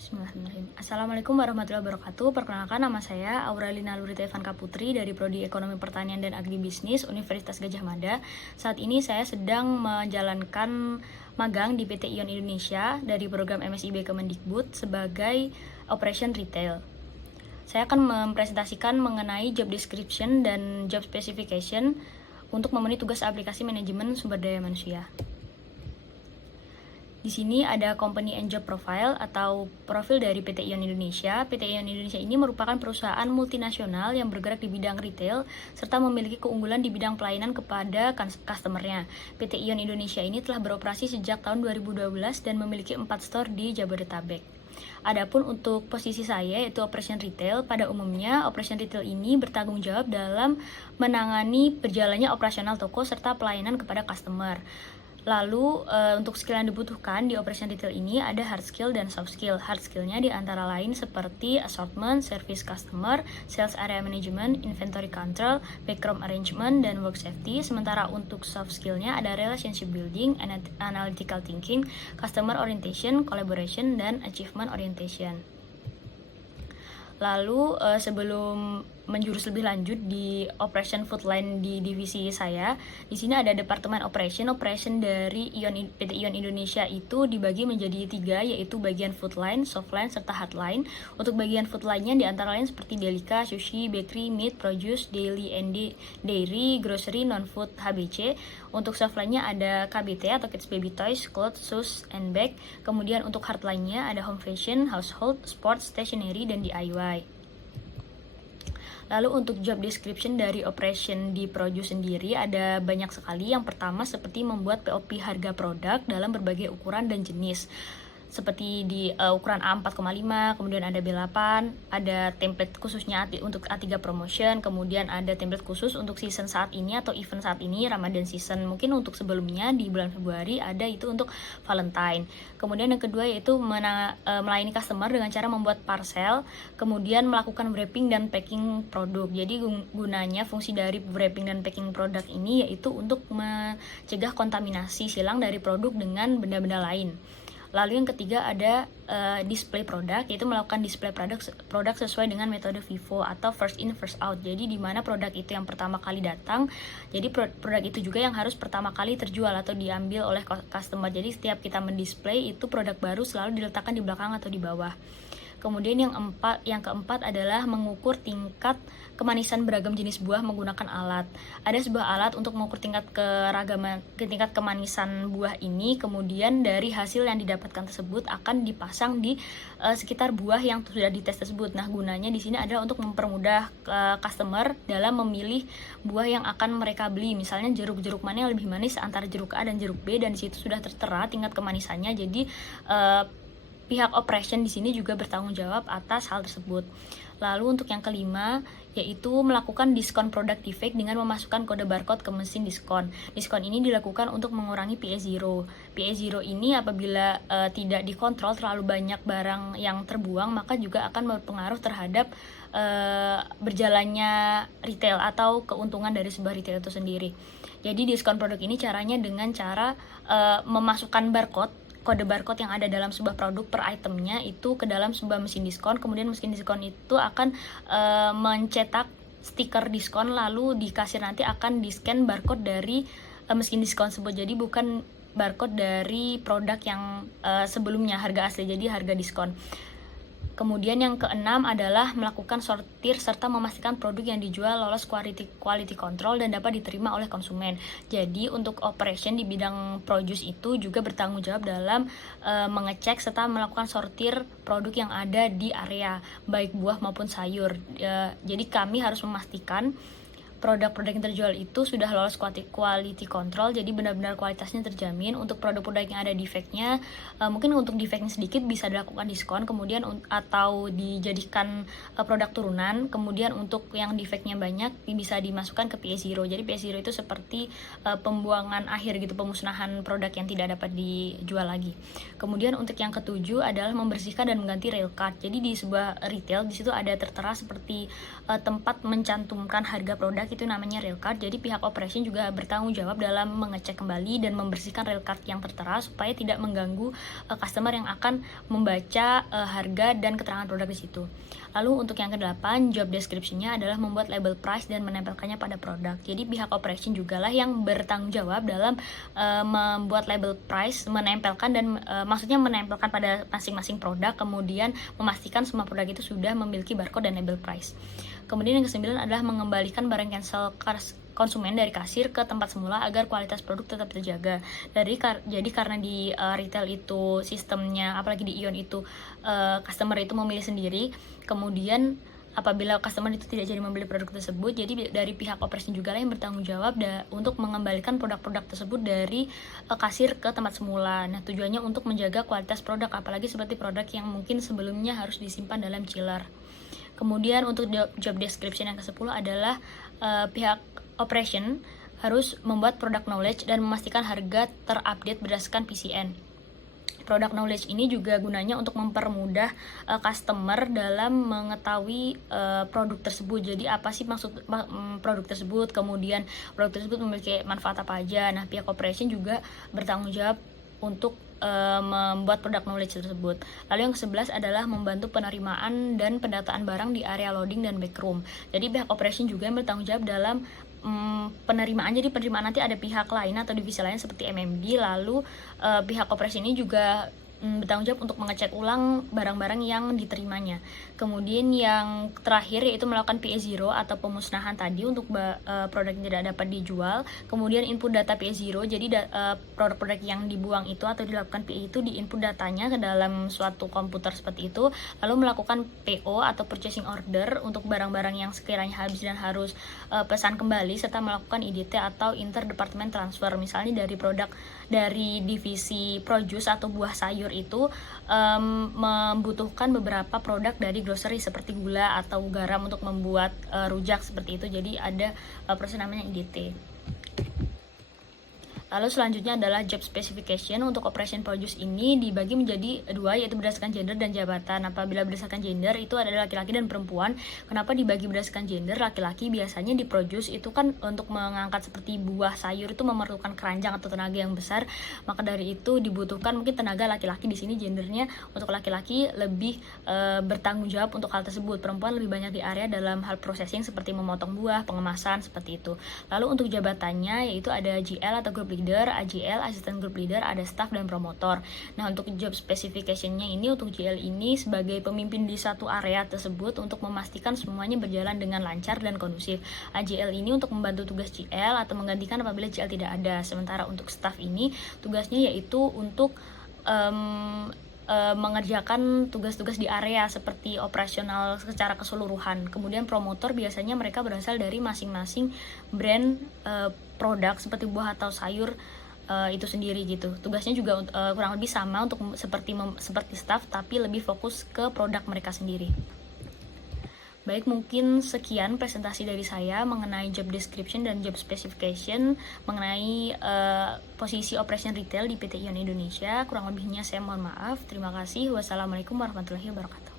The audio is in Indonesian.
Bismillahirrahmanirrahim. Assalamualaikum warahmatullahi wabarakatuh. Perkenalkan, nama saya Aurelina Lurita Evanka Putri dari Prodi Ekonomi Pertanian dan Agribisnis Universitas Gadjah Mada. Saat ini saya sedang menjalankan magang di PT Ion Indonesia dari program MSIB Kemendikbud sebagai Operation Retail. Saya akan mempresentasikan mengenai job description dan job specification untuk memenuhi tugas aplikasi manajemen sumber daya manusia. Di sini ada company and job profile atau profil dari PT Ion Indonesia. PT Ion Indonesia ini merupakan perusahaan multinasional yang bergerak di bidang retail serta memiliki keunggulan di bidang pelayanan kepada customer-nya. PT Ion Indonesia ini telah beroperasi sejak tahun 2012 dan memiliki 4 store di Jabodetabek. Adapun untuk posisi saya yaitu operation retail, pada umumnya operation retail ini bertanggung jawab dalam menangani berjalannya operasional toko serta pelayanan kepada customer. Lalu untuk skill yang dibutuhkan di operation retail ini ada hard skill dan soft skill. Hard skillnya di antara lain seperti assortment, service customer, sales area management, inventory control, backroom arrangement, dan work safety. Sementara untuk soft skillnya ada relationship building, analytical thinking, customer orientation, collaboration, dan achievement orientation. Lalu sebelum menjurus lebih lanjut di operation food line di divisi saya, di sini ada departemen operation dari PT Ion Indonesia itu dibagi menjadi 3, yaitu bagian food line, soft line, serta hard line. Untuk bagian food line-nya di antara lain seperti delika, sushi, bakery, meat, produce, daily and dairy, grocery, non-food, HBC. Untuk soft line-nya ada KBT atau kids baby toys, clothes, shoes, and bag. Kemudian untuk hard line-nya ada home fashion, household, sports, stationery, dan DIY. Lalu untuk job description dari operation di produce sendiri ada banyak sekali. Yang pertama seperti membuat POP harga produk dalam berbagai ukuran dan jenis. Seperti di ukuran A4,5, kemudian ada B8, ada template khususnya untuk A3 promotion, kemudian ada template khusus untuk season saat ini atau event saat ini, Ramadan season. Mungkin untuk sebelumnya di bulan Februari ada itu untuk Valentine. Kemudian yang kedua yaitu melayani customer dengan cara membuat parcel, kemudian melakukan wrapping dan packing produk. Jadi gunanya fungsi dari wrapping dan packing produk ini yaitu untuk mencegah kontaminasi silang dari produk dengan benda-benda lain. Lalu yang ketiga ada display produk, yaitu melakukan display produk sesuai dengan metode FIFO atau first in first out. Jadi di mana produk itu yang pertama kali datang, jadi produk itu juga yang harus pertama kali terjual atau diambil oleh customer. Jadi setiap kita mendisplay itu produk baru selalu diletakkan di belakang atau di bawah. Kemudian yang keempat adalah mengukur tingkat kemanisan beragam jenis buah menggunakan alat. Ada sebuah alat untuk mengukur tingkat kemanisan buah ini, kemudian dari hasil yang didapatkan tersebut akan dipasang di sekitar buah yang sudah dites tersebut. Nah, gunanya di sini adalah untuk mempermudah customer dalam memilih buah yang akan mereka beli. Misalnya jeruk mana yang lebih manis antara jeruk A dan jeruk B, dan di situ sudah tertera tingkat kemanisannya. Jadi pihak operation di sini juga bertanggung jawab atas hal tersebut. Lalu untuk yang kelima yaitu melakukan diskon produk defect dengan memasukkan kode barcode ke mesin diskon. Diskon ini dilakukan untuk mengurangi PA0. PA0 ini apabila tidak dikontrol terlalu banyak barang yang terbuang, maka juga akan berpengaruh terhadap berjalannya retail atau keuntungan dari sebuah retail itu sendiri. Jadi diskon produk ini caranya dengan cara memasukkan kode barcode yang ada dalam sebuah produk per itemnya itu ke dalam sebuah mesin diskon. Kemudian mesin diskon itu akan mencetak stiker diskon, lalu di kasir nanti akan di-scan barcode dari mesin diskon tersebut. Jadi bukan barcode dari produk yang sebelumnya harga asli, jadi harga diskon. Kemudian yang keenam adalah melakukan sortir serta memastikan produk yang dijual lolos quality control dan dapat diterima oleh konsumen. Jadi untuk operation di bidang produce itu juga bertanggung jawab dalam mengecek serta melakukan sortir produk yang ada di area, baik buah maupun sayur. Jadi kami harus memastikan produk-produk yang terjual itu sudah lolos quality control, jadi benar-benar kualitasnya terjamin. Untuk produk-produk yang ada defectnya, mungkin untuk defectnya sedikit bisa dilakukan diskon, kemudian atau dijadikan produk turunan. Kemudian untuk yang defectnya banyak bisa dimasukkan ke PA0. Jadi PA0 itu seperti pembuangan akhir gitu, pemusnahan produk yang tidak dapat dijual lagi. Kemudian untuk yang ketujuh adalah membersihkan dan mengganti rail card. Jadi di sebuah retail di situ ada tertera seperti tempat mencantumkan harga produk produk itu namanya real card. Jadi pihak operation juga bertanggung jawab dalam mengecek kembali dan membersihkan real card yang tertera supaya tidak mengganggu customer yang akan membaca harga dan keterangan produk di situ. Lalu untuk yang ke-8, job description-nya adalah membuat label price dan menempelkannya pada produk. Jadi pihak operation jugalah yang bertanggung jawab dalam membuat label price, menempelkan dan maksudnya menempelkan pada masing-masing produk, kemudian memastikan semua produk itu sudah memiliki barcode dan label price. Kemudian yang ke-9 adalah mengembalikan barang cancel konsumen dari kasir ke tempat semula agar kualitas produk tetap terjaga. Jadi karena di retail itu sistemnya, apalagi di Ion itu customer itu memilih sendiri, kemudian apabila customer itu tidak jadi membeli produk tersebut, jadi dari pihak operation juga lah yang bertanggung jawab untuk mengembalikan produk-produk tersebut dari kasir ke tempat semula. Nah, tujuannya untuk menjaga kualitas produk, apalagi seperti produk yang mungkin sebelumnya harus disimpan dalam chiller. Kemudian untuk job description yang ke-10 adalah pihak operation harus membuat product knowledge dan memastikan harga terupdate berdasarkan PCN. Product knowledge ini juga gunanya untuk mempermudah customer dalam mengetahui produk tersebut. Jadi apa sih maksud produk tersebut, kemudian produk tersebut memiliki manfaat apa aja. Nah, pihak operation juga bertanggung jawab untuk membuat product knowledge tersebut. Lalu yang ke-11 adalah membantu penerimaan dan pendataan barang di area loading dan backroom. Jadi pihak operation juga yang bertanggung jawab dalam penerimaan. Jadi penerimaan nanti ada pihak lain atau divisi lain seperti MMD. Lalu pihak operation ini juga bertanggung jawab untuk mengecek ulang barang-barang yang diterimanya. Kemudian yang terakhir yaitu melakukan PA0 atau pemusnahan tadi untuk produk yang tidak dapat dijual. Kemudian input data PA0, jadi produk-produk yang dibuang itu atau dilakukan PA itu diinput datanya ke dalam suatu komputer seperti itu, lalu melakukan PO atau purchasing order untuk barang-barang yang sekiranya habis dan harus pesan kembali, serta melakukan IDT atau interdepartment transfer. Misalnya dari divisi produce atau buah sayur itu membutuhkan beberapa produk dari grocery seperti gula atau garam untuk membuat rujak seperti itu. Jadi ada proses namanya IDT. Lalu selanjutnya adalah job specification. Untuk operation produce ini dibagi menjadi dua, yaitu berdasarkan gender dan jabatan. Apabila berdasarkan gender itu adalah laki-laki dan perempuan. Kenapa dibagi berdasarkan gender? Laki-laki biasanya di produce itu kan untuk mengangkat seperti buah sayur itu memerlukan keranjang atau tenaga yang besar. Maka dari itu dibutuhkan mungkin tenaga laki-laki. Di sini gendernya untuk laki-laki lebih bertanggung jawab untuk hal tersebut. Perempuan lebih banyak di area dalam hal processing seperti memotong buah, pengemasan seperti itu. Lalu untuk jabatannya yaitu ada GL atau group leader, AJL, assistant group leader, ada staff dan promotor. Nah, untuk job specification-nya ini, untuk GL ini sebagai pemimpin di satu area tersebut untuk memastikan semuanya berjalan dengan lancar dan kondusif. AJL ini untuk membantu tugas GL atau menggantikan apabila GL tidak ada. Sementara untuk staff ini tugasnya yaitu untuk mengerjakan tugas-tugas di area seperti operasional secara keseluruhan. Kemudian promotor biasanya mereka berasal dari masing-masing brand produk seperti buah atau sayur itu sendiri gitu. Tugasnya juga kurang lebih sama untuk seperti staff, tapi lebih fokus ke produk mereka sendiri. Baik, mungkin sekian presentasi dari saya mengenai job description dan job specification mengenai posisi operation retail di PT Ion Indonesia. Kurang lebihnya saya mohon maaf. Terima kasih. Wassalamualaikum warahmatullahi wabarakatuh.